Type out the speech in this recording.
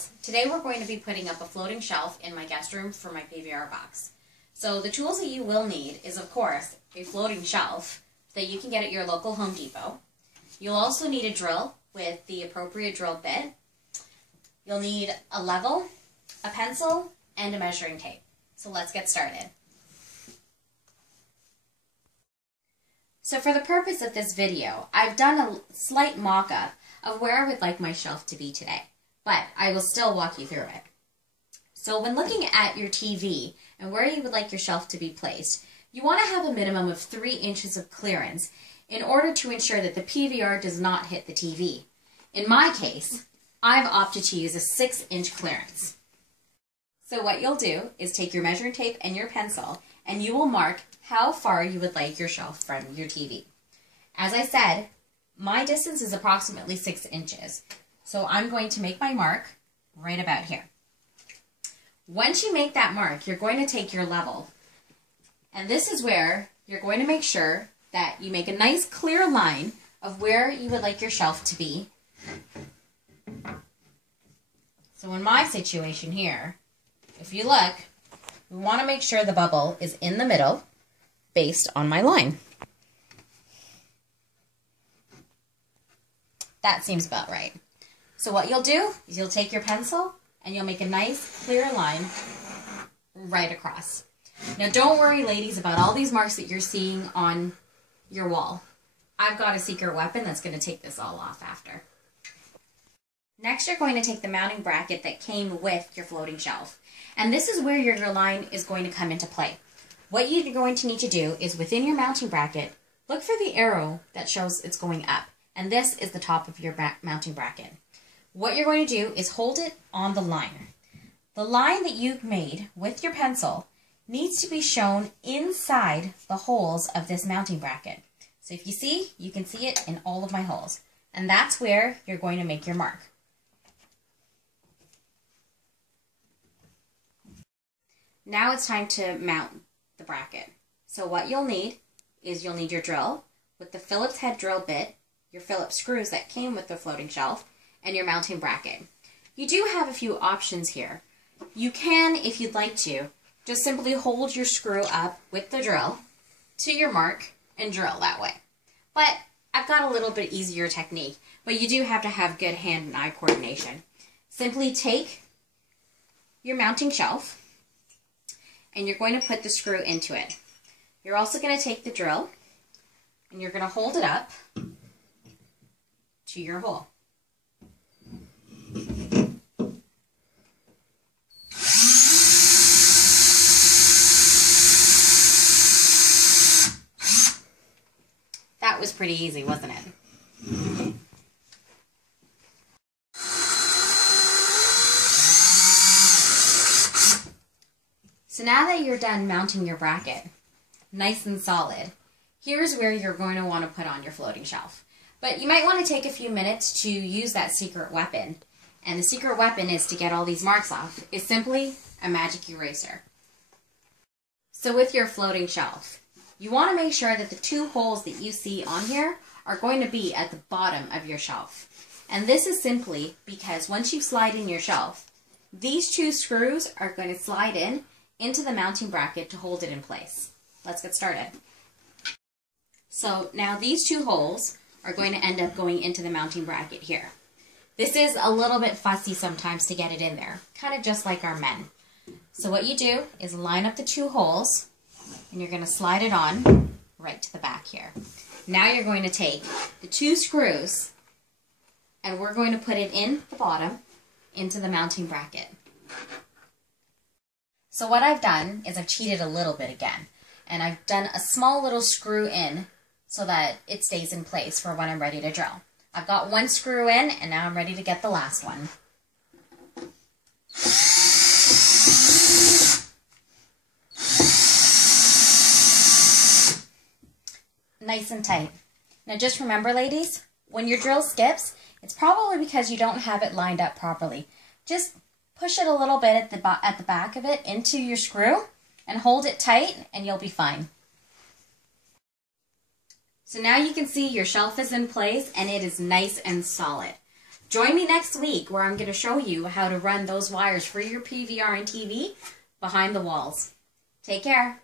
girls. Today we're going to be putting up a floating shelf in my guest room for my PVR box. So the tools that you will need is, of course, a floating shelf that you can get at your local Home Depot. You'll also need a drill with the appropriate drill bit. You'll need a level, a pencil, and a measuring tape. So let's get started. So for the purpose of this video, I've done a slight mock-up of where I would like my shelf to be today, but I will still walk you through it. So when looking at your TV and where you would like your shelf to be placed, you want to have a minimum of 3 inches of clearance in order to ensure that the PVR does not hit the TV. In my case, I've opted to use a 6-inch clearance. So what you'll do is take your measuring tape and your pencil, and you will mark how far you would like your shelf from your TV. As I said, my distance is approximately 6 inches. So I'm going to make my mark right about here. Once you make that mark, you're going to take your level. And this is where you're going to make sure that you make a nice clear line of where you would like your shelf to be. So in my situation here, if you look, we want to make sure the bubble is in the middle based on my line. That seems about right. So what you'll do is you'll take your pencil and you'll make a nice clear line right across. Now don't worry, ladies, about all these marks that you're seeing on your wall. I've got a secret weapon that's going to take this all off after. Next, you're going to take the mounting bracket that came with your floating shelf. And this is where your line is going to come into play. What you're going to need to do is within your mounting bracket, look for the arrow that shows it's going up. And this is the top of your mounting bracket. What you're going to do is hold it on the line. The line that you've made with your pencil needs to be shown inside the holes of this mounting bracket. So if you see, you can see it in all of my holes. And that's where you're going to make your mark. Now it's time to mount the bracket. So what you'll need is you'll need your drill with the Phillips head drill bit, your Phillips screws that came with the floating shelf, and your mounting bracket. You do have a few options here. You can, if you'd like to, just simply hold your screw up with the drill to your mark and drill that way. But I've got a little bit easier technique, but you do have to have good hand and eye coordination. Simply take your mounting shelf and you're going to put the screw into it. You're also going to take the drill and you're going to hold it up to your hole. That was pretty easy, wasn't it? So now that you're done mounting your bracket, nice and solid, here's where you're going to want to put on your floating shelf. But you might want to take a few minutes to use that secret weapon. And the secret weapon is to get all these marks off, is simply a magic eraser. So with your floating shelf, you want to make sure that the 2 holes that you see on here are going to be at the bottom of your shelf. And this is simply because once you slide in your shelf, these 2 screws are going to slide in into the mounting bracket to hold it in place. Let's get started. So now these 2 holes are going to end up going into the mounting bracket here. This is a little bit fussy sometimes to get it in there, kind of just like our men. So what you do is line up the 2 holes and you're going to slide it on right to the back here. Now you're going to take the 2 screws and we're going to put it in the bottom into the mounting bracket. So what I've done is I've cheated a little bit again, and I've done a small little screw in so that it stays in place for when I'm ready to drill. I've got 1 screw in and now I'm ready to get the last one. Nice and tight. Now just remember, ladies, when your drill skips, it's probably because you don't have it lined up properly. Just push it a little bit at the back of it into your screw and hold it tight and you'll be fine. So now you can see your shelf is in place and it is nice and solid. Join me next week where I'm going to show you how to run those wires for your PVR and TV behind the walls. Take care.